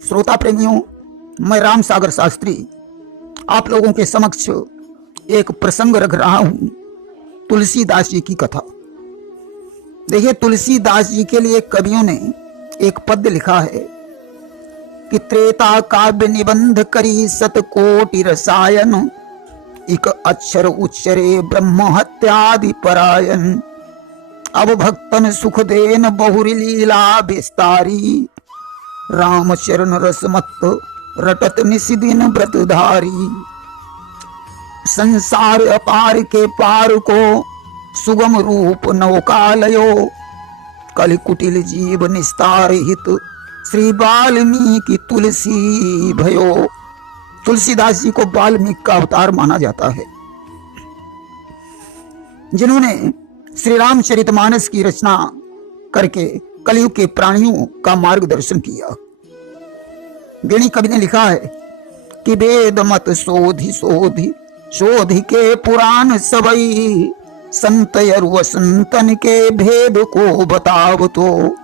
श्रोता प्रेमियों, मैं राम सागर शास्त्री आप लोगों के समक्ष एक प्रसंग रख रहा हूं, तुलसीदास जी की कथा। देखिए, तुलसीदास जी के लिए कवियों ने एक पद्य लिखा है कि त्रेता काव्य निबंध करी सतकोटि रसायन, इक अक्षर उच्चरे ब्रह्म हत्यादि परायण। अब भक्तन सुख देन बहुरी लीला विस्तारी, राम चरण रसमत रटत निशिदिन व्रतधारी। संसार अपार के पार को सुगम रूप नौकालयो, कलि कुटिल जीव निस्तार हित श्री वाल्मीकि तुलसी भयो। तुलसीदास जी को वाल्मीकि का अवतार माना जाता है, जिन्होंने श्री रामचरितमानस की रचना करके कलयुग के प्राणियों का मार्गदर्शन किया। गिणी कवि ने लिखा है कि वेद मत शोधि शोधि शोधि के पुराण सबई, संत अरु संतन के भेद को बताव तो।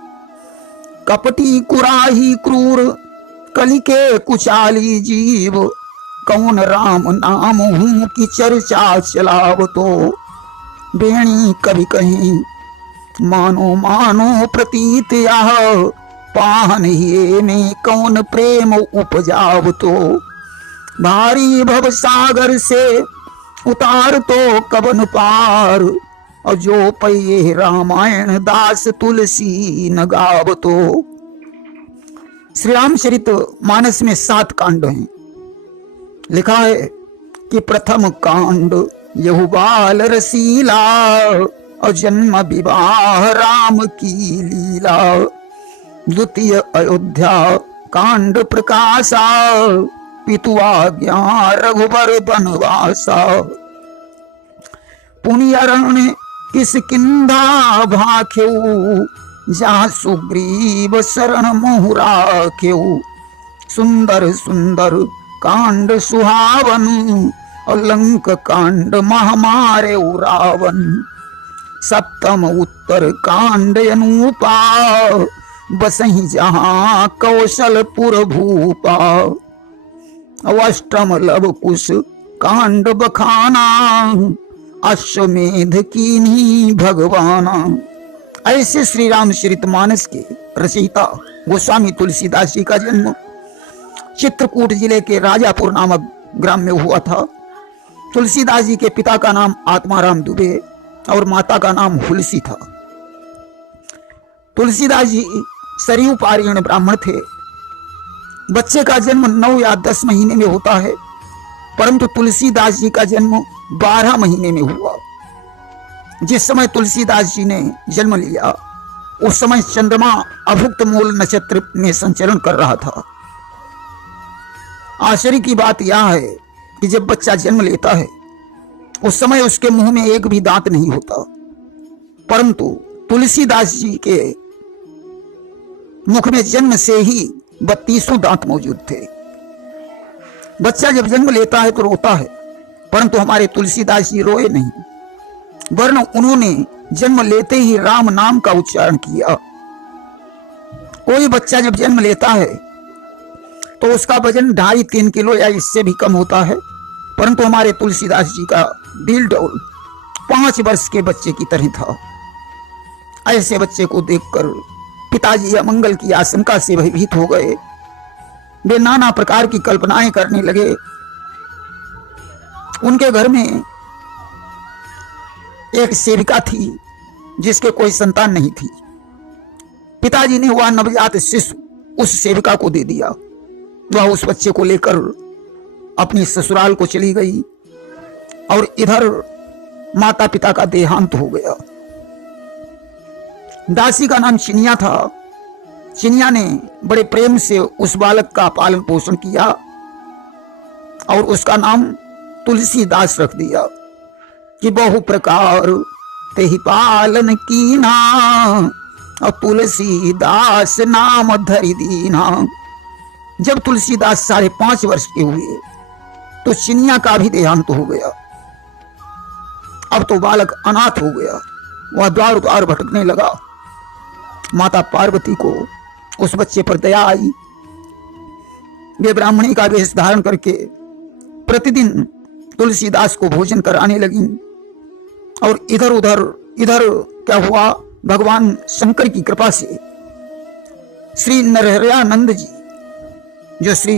कपटी कुराही क्रूर कलि के कुचाली जीव, कौन राम नाम हूं की चर्चा चलाव तो। बेणी कवि कहीं मानो मानो प्रतीत यह, पाहन ही ने कौन प्रेम उपजाव तो। भारी भव सागर से उतार तो कवन पार, और जो पये रामायण दास तुलसी न गाव तो। श्री रामचरित मानस में 7 कांड हैं। लिखा है कि प्रथम कांड यहु बाल रसीला, और जन्म विवाह राम की लीला। द्वितीय अयोध्या कांड प्रकाशा, पितु आज्ञा रघुबर बनवासा। पुण्यरण्य किसकिंधा भाख्यऊ, जहाँ सुग्रीव शरण मोह राख्यऊ। सुंदर सुंदर कांड सुहावन, और लंक कांड महामारे रावण। सप्तम उत्तर कांड अनूपा, बसही जहाँ कौशलपुर भूपा। अष्टम लव कुश कांड बखाना, अश्वमेध कीन्ही भगवाना। ऐसे श्री रामचरितमानस के रचयिता गोस्वामी तुलसीदास जी का जन्म चित्रकूट जिले के राजापुर नामक ग्राम में हुआ था। तुलसीदास जी के पिता का नाम आत्माराम दुबे और माता का नाम हुलसी था। तुलसीदास जी सरयू पारीण ब्राह्मण थे। बच्चे का जन्म 9 या 10 महीने में होता है, परंतु तुलसीदास जी का जन्म 12 महीने में हुआ। जिस समय तुलसीदास जी ने जन्म लिया, उस समय चंद्रमा अभुक्त मूल नक्षत्र में संचरण कर रहा था। आश्चर्य की बात यह है कि जब बच्चा जन्म लेता है, उस समय उसके मुंह में एक भी दांत नहीं होता, परंतु तुलसीदास जी के मुख में जन्म से ही 32 दांत मौजूद थे। बच्चा जब जन्म लेता है तो रोता है, परंतु हमारे तुलसीदास जी रोए नहीं, वरन उन्होंने जन्म लेते ही राम नाम का उच्चारण किया। कोई बच्चा जब जन्म लेता है तो उसका वजन 2.5-3 किलो या इससे भी कम होता है, परंतु हमारे तुलसीदास जी का दिल डौल 5 वर्ष के बच्चे की तरह था। ऐसे बच्चे को देखकर पिताजी अमंगल की आशंका से भयभीत हो गए। वे नाना प्रकार की कल्पनाएं करने लगे। उनके घर में एक सेविका थी जिसके कोई संतान नहीं थी। पिताजी ने वह नवजात शिशु उस सेविका को दे दिया। वह उस बच्चे को लेकर अपनी ससुराल को चली गई, और इधर माता पिता का देहांत हो गया। दासी का नाम चिनिया था। चिनिया ने बड़े प्रेम से उस बालक का पालन पोषण किया और उसका नाम तुलसीदास रख दिया कि बहु प्रकार तेहि पालन कीना, और तुलसीदास नाम धरि दीना। जब तुलसीदास 5.5 वर्ष के हुए तो चिनिया का भी देहांत हो गया। अब तो बालक अनाथ हो गया। वह द्वार द्वार भटकने लगा। माता पार्वती को उस बच्चे पर दया आई। वे ब्राह्मणी का वेश धारण करके प्रतिदिन तुलसीदास को भोजन कराने लगी। और इधर क्या हुआ, भगवान शंकर की कृपा से श्री नरहरयानंद जी, जो श्री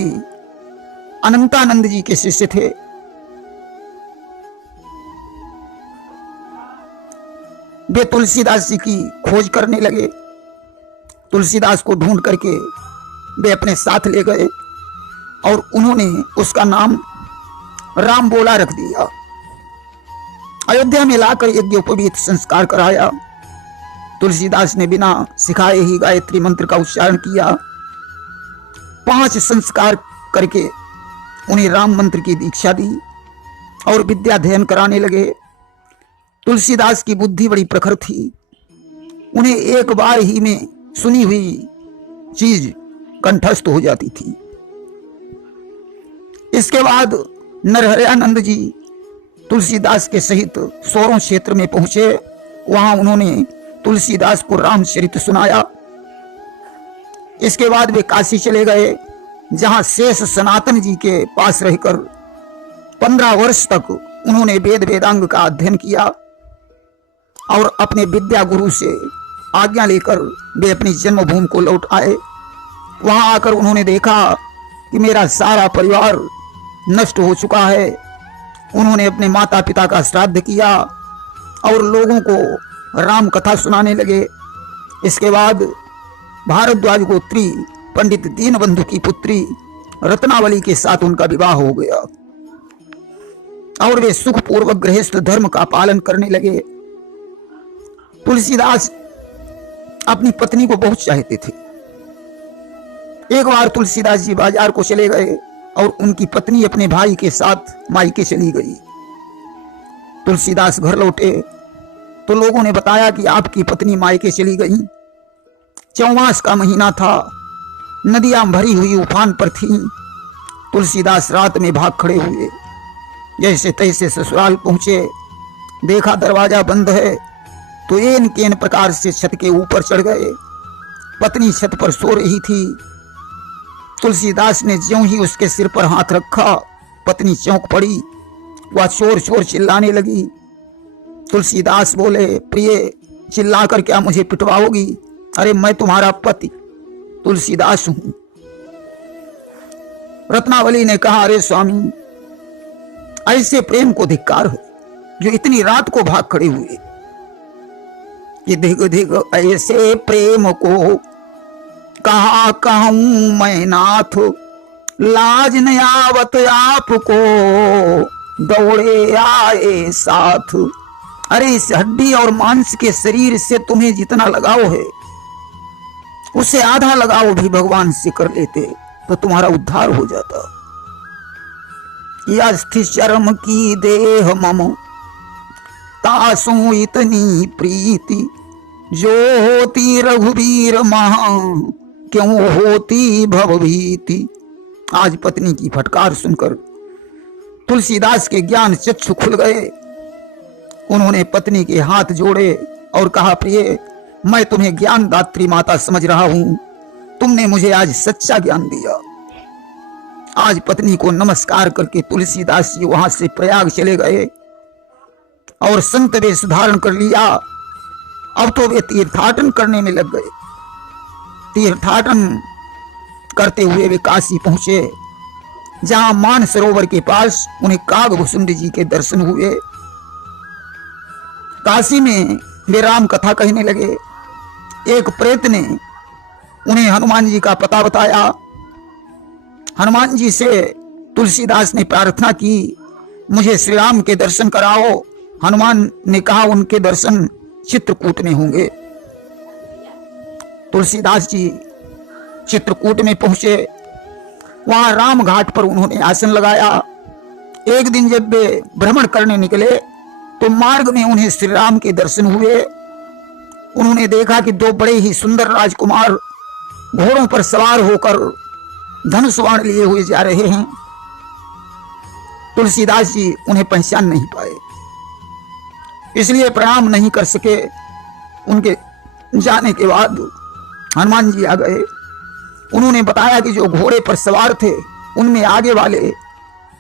अनंतानंद जी के शिष्य थे, वे तुलसीदास जी की खोज करने लगे। तुलसीदास को ढूंढ करके वे अपने साथ ले गए और उन्होंने उसका नाम राम बोला रख दिया। अयोध्या में लाकर यज्ञोपवीत संस्कार कराया। तुलसीदास ने बिना सिखाए ही गायत्री मंत्र का उच्चारण किया। 5 संस्कार करके उन्हें राम मंत्र की दीक्षा दी और विद्या अध्ययन कराने लगे। तुलसीदास की बुद्धि बड़ी प्रखर थी। उन्हें एक बार ही में सुनी हुई चीज कंठस्थ हो जाती थी। इसके बाद नरहरयानंद जी तुलसीदास के सहित सोरों क्षेत्र में पहुंचे। वहां उन्होंने तुलसीदास को रामचरित सुनाया। इसके बाद वे काशी चले गए, जहां शेष सनातन जी के पास रहकर 15 वर्ष तक उन्होंने वेद वेदांग का अध्ययन किया और अपने विद्या गुरु से आज्ञा लेकर वे अपनी जन्मभूमि को लौट आए। वहां आकर उन्होंने देखा कि मेरा सारा परिवार नष्ट हो चुका है। उन्होंने अपने माता पिता का श्राद्ध किया और लोगों को राम कथा सुनाने लगे। इसके बाद भारद्वाज गोत्री पंडित दीनबंधु की पुत्री रत्नावली के साथ उनका विवाह हो गया और वे सुखपूर्वक गृहस्थ धर्म का पालन करने लगे। तुलसीदास अपनी पत्नी को बहुत चाहते थे। एक बार तुलसीदास जी बाजार को चले गए और उनकी पत्नी अपने भाई के साथ मायके चली गई। तुलसीदास घर लौटे तो लोगों ने बताया कि आपकी पत्नी मायके चली गई। चौमास का महीना था, नदियां भरी हुई उफान पर थीं। तुलसीदास रात में भाग खड़े हुए, जैसे तैसे ससुराल पहुंचे। देखा दरवाजा बंद है तो एन केन प्रकार से छत के ऊपर चढ़ गए। पत्नी छत पर सो रही थी। तुलसीदास ने ज्यों ही उसके सिर पर हाथ रखा, पत्नी चौंक पड़ी। वह चोर चोर चिल्लाने लगी। तुलसीदास बोले, प्रिय, चिल्लाकर क्या मुझे पिटवाओगी? अरे मैं तुम्हारा पति तुलसीदास हूं। रत्नावली ने कहा, अरे स्वामी, ऐसे प्रेम को धिक्कार है जो इतनी रात को भाग खड़े हुए। कि धिग धिग ऐसे प्रेम को कहा कहूं मैं नाथ, लाज न आवत आपको दौड़े आए साथ। अरे इस हड्डी और मांस के शरीर से तुम्हें जितना लगाव है, उससे आधा लगाव भी भगवान से कर लेते तो तुम्हारा उद्धार हो जाता। अस्थि चरम की देह मम तासु इतनी प्रीति, जो होती रघुवीर महा क्यों होती भवभीति। आज पत्नी की फटकार सुनकर तुलसीदास के ज्ञान चक्षु खुल गए। उन्होंने पत्नी के हाथ जोड़े और कहा, प्रिय, मैं तुम्हें ज्ञान दात्री माता समझ रहा हूं। तुमने मुझे आज सच्चा ज्ञान दिया। आज पत्नी को नमस्कार करके तुलसीदास जी वहां से प्रयाग चले गए और संत वेश धारण कर लिया। अब तो वे तीर्थाटन करने में लग गए। तीर्थाटन करते हुए वे काशी पहुंचे, जहां मान सरोवर के पास उन्हें कागभूषुंड जी के दर्शन हुए। काशी में वे राम कथा कहने लगे। एक प्रेत ने उन्हें हनुमान जी का पता बताया। हनुमान जी से तुलसीदास ने प्रार्थना की, मुझे श्री राम के दर्शन कराओ। हनुमान ने कहा, उनके दर्शन चित्रकूट में होंगे। तुलसीदास जी चित्रकूट में पहुंचे। वहां राम घाट पर उन्होंने आसन लगाया। एक दिन जब वे भ्रमण करने निकले तो मार्ग में उन्हें श्री राम के दर्शन हुए। उन्होंने देखा कि 2 बड़े ही सुंदर राजकुमार घोड़ों पर सवार होकर धनुष बाण लिए हुए जा रहे हैं। तुलसीदास जी उन्हें पहचान नहीं पाए, इसलिए प्रणाम नहीं कर सके। उनके जाने के बाद हनुमान जी आ गए उन्होंने बताया कि जो घोड़े पर सवार थे उनमें आगे वाले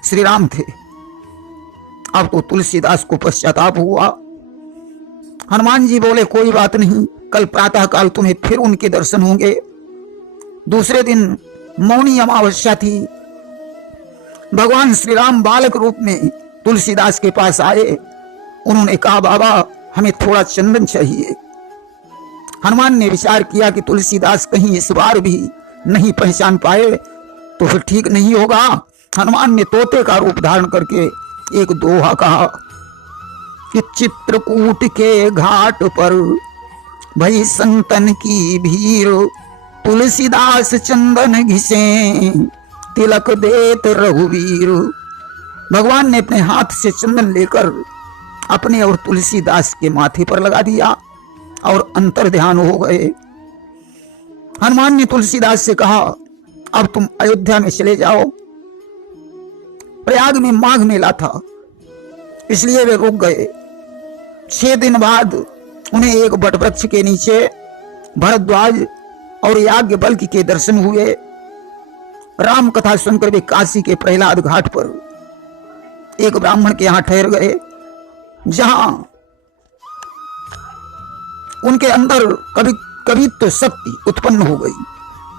श्री राम थे। अब तो तुलसीदास को पश्चाताप हुआ। हनुमान जी बोले कोई बात नहीं, कल प्रातः काल तुम्हें फिर उनके दर्शन होंगे। दूसरे दिन मौनी अमावस्या थी। भगवान श्री राम बालक रूप में तुलसीदास के पास आए। उन्होंने कहा बाबा हमें थोड़ा चंदन चाहिए। हनुमान ने विचार किया कि तुलसीदास कहीं इस बार भी नहीं पहचान पाए तो फिर ठीक नहीं होगा। हनुमान ने तोते का रूप धारण करके एक दोहा कहा कि चित्रकूट के घाट पर भई संतन की भीड़, तुलसीदास चंदन घिसे तिलक देत रघुवीर। भगवान ने अपने हाथ से चंदन लेकर अपने और तुलसीदास के माथे पर लगा दिया और अंतर ध्यान हो गए। हनुमान ने तुलसीदास से कहा अब तुम अयोध्या में चले जाओ। प्रयाग में माघ मेला था इसलिए वे रुक गए। 6 दिन बाद उन्हें एक बटवृक्ष के नीचे भरद्वाज और याज्ञवल्क्य के दर्शन हुए। राम कथा सुनकर वे काशी के प्रहलाद घाट पर एक ब्राह्मण के यहां ठहर गए, जहां उनके अंदर कभी तो शक्ति उत्पन्न हो गई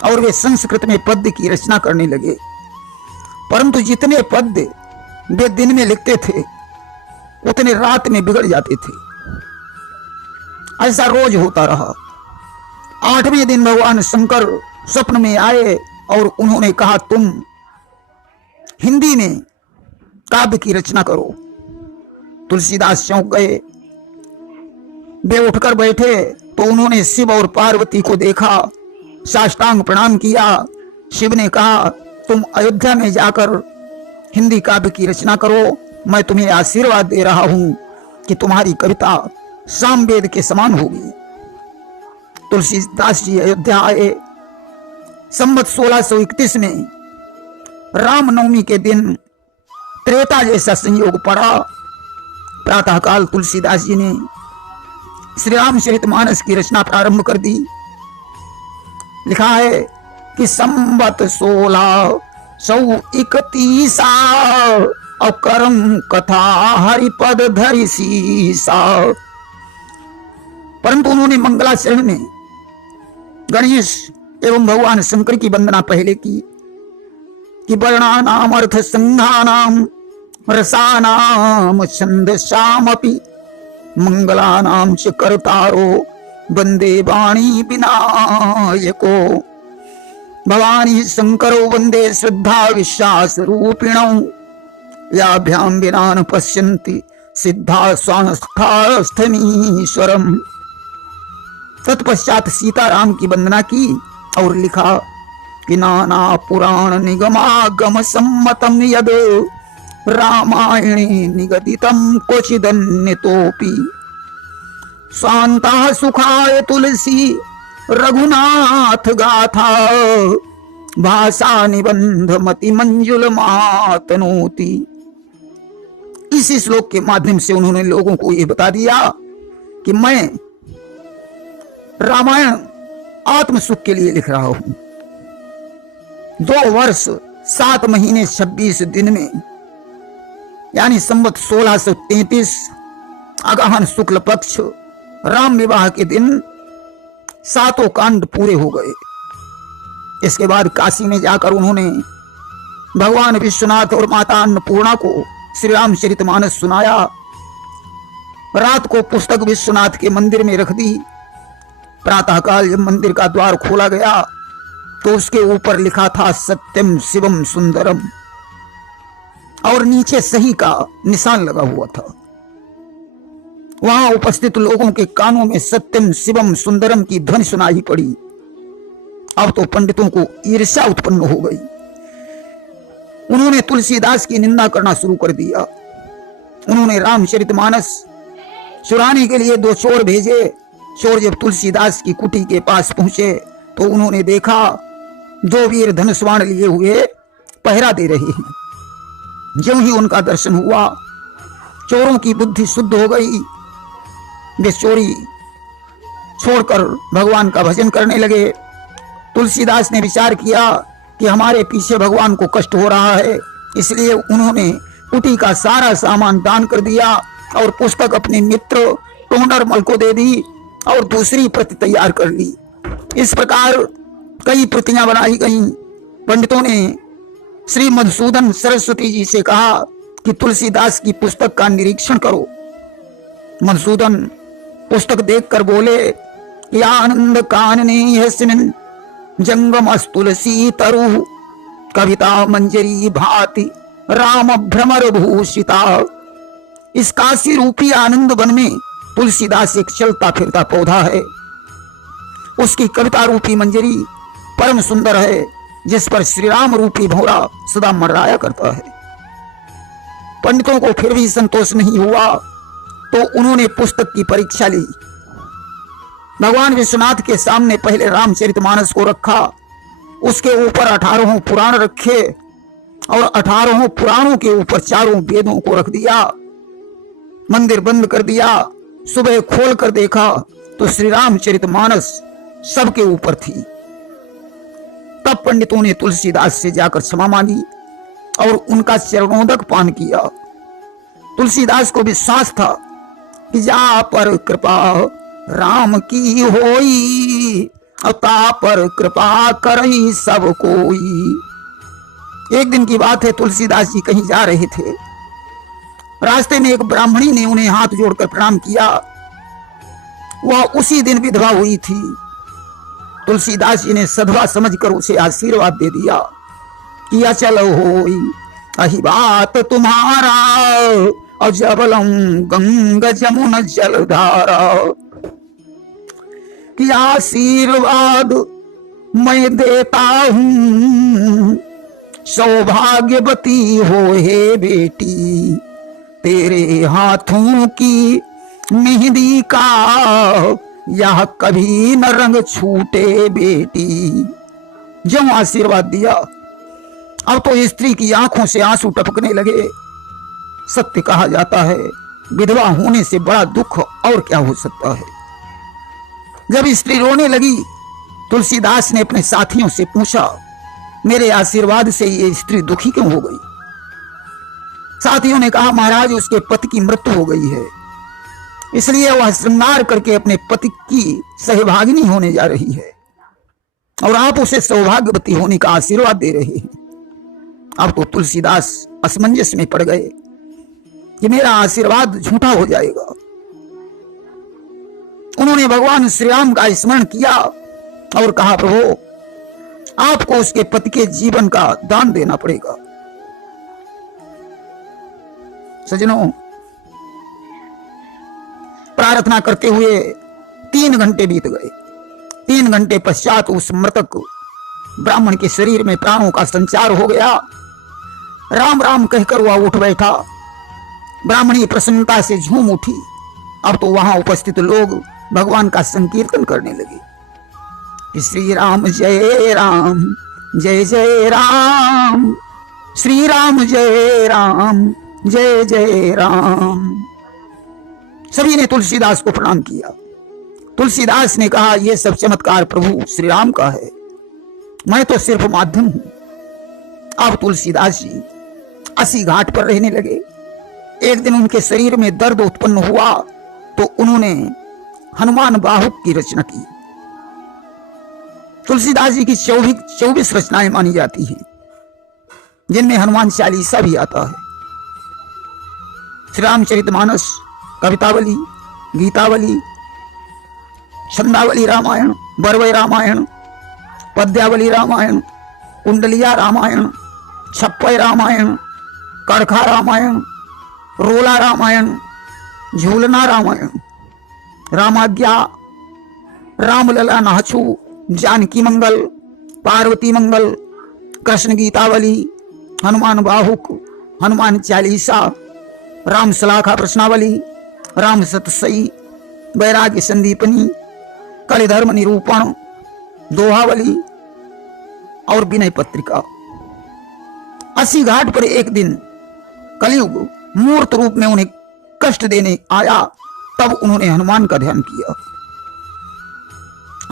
और वे संस्कृत में पद्य की रचना करने लगे। परंतु जितने पद्य वे दिन में लिखते थे उतने रात में बिगड़ जाते थे। ऐसा रोज होता रहा। 8वें दिन भगवान शंकर स्वप्न में आए और उन्होंने कहा तुम हिंदी में काव्य की रचना करो। तुलसीदास चौंक गए। वे उठकर बैठे तो उन्होंने शिव और पार्वती को देखा, साष्टांग प्रणाम किया। शिव ने कहा तुम अयोध्या में जाकर हिंदी काव्य की रचना करो। मैं तुम्हें आशीर्वाद दे रहा हूं कि तुम्हारी कविता सामवेद के समान होगी। तुलसीदास जी अयोध्या आए। संवत 1631 में रामनवमी के दिन त्रेता जैसा संयोग पड़ा। प्रातःकाल तुलसीदास जी ने श्री रामचरितमानस की रचना प्रारंभ कर दी। लिखा है कि संवत 1631 अकरम कथा हरिपद धरि सीसा। परंतु उन्होंने मंगलाचरण में गणेश एवं भगवान शंकर की वंदना पहले की कि वर्णानाम अर्थ संघानाम रसानाम छंदसामपि मंगलानाम च कर्तारो वंदे वाणी विनायको। भवानी शंकरो वंदे श्रद्धा विश्वास रूपिणौ याभ्याम विना न पश्यन्ति सिद्धा स्वास्थमीश्वरम। तत्पश्चात सीताराम की वंदना की और लिखा कि नाना पुराण निगमागम सम्मतम यद रामायणे निगदितम क्वचिदन्यतोपि शांता सुखाय तुलसी रघुनाथ गाथा भाषा निबंध मति मंजुल मातनोति। इसी श्लोक के माध्यम से उन्होंने लोगों को यह बता दिया कि मैं रामायण आत्म सुख के लिए लिख रहा हूं। 2 वर्ष 7 महीने 26 दिन में यानी संवत 1633 अगहन शुक्ल पक्ष राम विवाह के दिन 7 कांड पूरे हो गए। इसके बाद काशी में जाकर उन्होंने भगवान विश्वनाथ और माता अन्नपूर्णा को श्री रामचरितमानस सुनाया। रात को पुस्तक विश्वनाथ के मंदिर में रख दी। प्रातःकाल जब मंदिर का द्वार खोला गया तो उसके ऊपर लिखा था सत्यम शिवम सुंदरम और नीचे सही का निशान लगा हुआ था। वहां उपस्थित लोगों के कानों में सत्यम शिवम सुंदरम की ध्वनि सुनाई पड़ी। अब तो पंडितों को ईर्ष्या उत्पन्न हो गई। उन्होंने तुलसीदास की निंदा करना शुरू कर दिया। उन्होंने रामचरितमानस चुराने के लिए 2 चोर भेजे। चोर जब तुलसीदास की कुटी के पास पहुंचे तो उन्होंने देखा 2 वीर धनुष बाण लिए हुए पहरा दे रहे हैं। ज्यों ही उनका दर्शन हुआ चोरों की बुद्धि शुद्ध हो गई। वे चोरी छोड़कर भगवान का भजन करने लगे। तुलसीदास ने विचार किया कि हमारे पीछे भगवान को कष्ट हो रहा है, इसलिए उन्होंने कुटी का सारा सामान दान कर दिया और पुस्तक अपने मित्र टोंडरमल को दे दी और दूसरी प्रति तैयार कर ली। इस प्रकार कई प्रतियां बनाई गईं। पंडितों ने श्री मधुसूदन सरस्वती जी से कहा कि तुलसीदास की पुस्तक का निरीक्षण करो। मधुसूदन पुस्तक देखकर बोले कि आनंद कानने यस्मिन् जंगम तुलसी तरु कविता मंजरी भाति राम भ्रमर भूषिता। इस काशी रूपी आनंद वन में तुलसीदास एक चलता फिरता पौधा है। उसकी कविता रूपी मंजरी परम सुंदर है, जिस पर श्री राम रूपी भौरा सदा मंडराया करता है। पंडितों को फिर भी संतोष नहीं हुआ तो उन्होंने पुस्तक की परीक्षा ली। भगवान विश्वनाथ के सामने पहले रामचरितमानस को रखा, उसके ऊपर 18 पुराण रखे और 18 पुराणों के ऊपर 4 वेदों को रख दिया। मंदिर बंद कर दिया। सुबह खोल कर देखा तो श्री रामचरितमानस सबके ऊपर थी। तब पंडितों ने तुलसीदास से जाकर क्षमा मांगी और उनका चरणोदक पान किया। तुलसीदास को विश्वास था कि जा पर कृपा राम की होई, ता पर कृपा करई सब कोई। एक दिन की बात है, तुलसीदास जी कहीं जा रहे थे। रास्ते में एक ब्राह्मणी ने उन्हें हाथ जोड़कर प्रणाम किया। वह उसी दिन विधवा हुई थी। तुलसीदास जी ने सधवा समझकर उसे आशीर्वाद दे दिया कि अचल होई अहि बात तुम्हारा और जबलम गंगा जमुन जलधारा। कि आशीर्वाद मैं देता हूं, सौभाग्यवती हो हे बेटी, तेरे हाथों की मेहंदी का यह कभी न रंग छूटे बेटी। जो आशीर्वाद दिया, अब तो स्त्री की आंखों से आंसू टपकने लगे। सत्य कहा जाता है, विधवा होने से बड़ा दुख और क्या हो सकता है। जब स्त्री रोने लगी, तुलसीदास ने अपने साथियों से पूछा, मेरे आशीर्वाद से ये स्त्री दुखी क्यों हो गई? साथियों ने कहा, महाराज उसके पति की मृत्यु हो गई है, इसलिए वह श्रृंगार करके अपने पति की सहभागिनी होने जा रही है और आप उसे सौभाग्यवती होने का आशीर्वाद दे रहे हैं। अब तो तुलसीदास असमंजस में पड़ गए कि मेरा आशीर्वाद झूठा हो जाएगा। उन्होंने भगवान श्री राम का स्मरण किया और कहा, प्रभु आपको उसके पति के जीवन का दान देना पड़ेगा। सज्जनों, प्रार्थना करते हुए 3 घंटे बीत गए। 3 घंटे पश्चात उस मृतक ब्राह्मण के शरीर में प्राणों का संचार हो गया। राम राम कहकर वह उठ बैठा। ब्राह्मणी प्रसन्नता से झूम उठी। अब तो वहां उपस्थित लोग भगवान का संकीर्तन करने लगे। श्री राम जय राम, जय जय राम, श्री राम जय राम, जय जय राम। सभी ने तुलसीदास को प्रणाम किया। तुलसीदास ने कहा, यह सब चमत्कार प्रभु श्री राम का है, मैं तो सिर्फ माध्यम हूं। अब तुलसीदास जी 80 घाट पर रहने लगे। एक दिन उनके शरीर में दर्द उत्पन्न हुआ तो उन्होंने हनुमान बाहुक की रचना की। तुलसीदास जी की 24 रचनाएं मानी जाती हैं, जिनमें हनुमान चालीसा भी आता है। श्री रामचरितमानस, कवितावली, गीतावली, छंदावली रामायण, बरवई रामायण, पद्यावली रामायण, कुंडलिया रामायण, छप्पय रामायण, कड़खा रामायण, रोला रामायण, झूलना रामायण, रामाज्ञा, रामलला नाचू, जानकी मंगल, पार्वती मंगल, कृष्ण गीतावली, हनुमान बाहुक, हनुमान चालीसा, राम सलाखा प्रश्नावली, राम सतसई, वैराग्य संदीपनी, कलिधर्म निरूपण, दोहावली और विनय पत्रिका। 80 घाट पर एक दिन कलयुग मूर्त रूप में उन्हें कष्ट देने आया। तब उन्होंने हनुमान का ध्यान किया।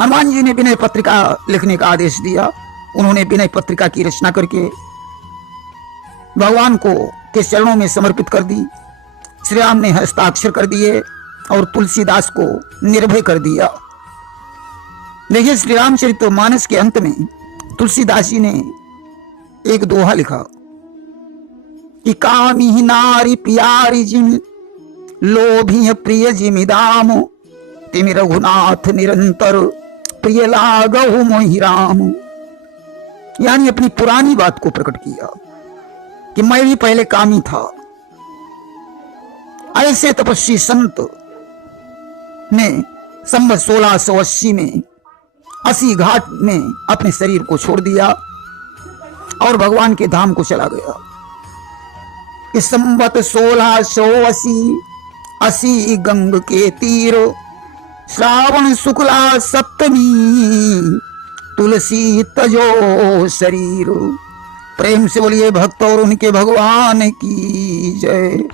हनुमान जी ने विनय पत्रिका लिखने का आदेश दिया। उन्होंने विनय पत्रिका की रचना करके भगवान को के चरणों में समर्पित कर दी। श्री राम ने हस्ताक्षर कर दिए और तुलसीदास को निर्भय कर दिया। देखिए, श्री रामचरितमानस के अंत में तुलसीदास जी ने एक दोहा लिखा कि कामी नारी प्यारी जिम लोभी प्रिय जिमिदाम तिमि रघुनाथ निरंतर प्रिय लागहु मोहि राम। यानी अपनी पुरानी बात को प्रकट किया कि मैं भी पहले कामी था। ऐसे तपस्वी संत ने संवत 1680 में 80 घाट में अपने शरीर को छोड़ दिया और भगवान के धाम को चला गया। इस संवत 1680 80 गंग के तीर श्रावण शुक्ला सप्तमी तुलसी तजो शरीर। प्रेम से बोलिए भक्त और उनके भगवान की जय।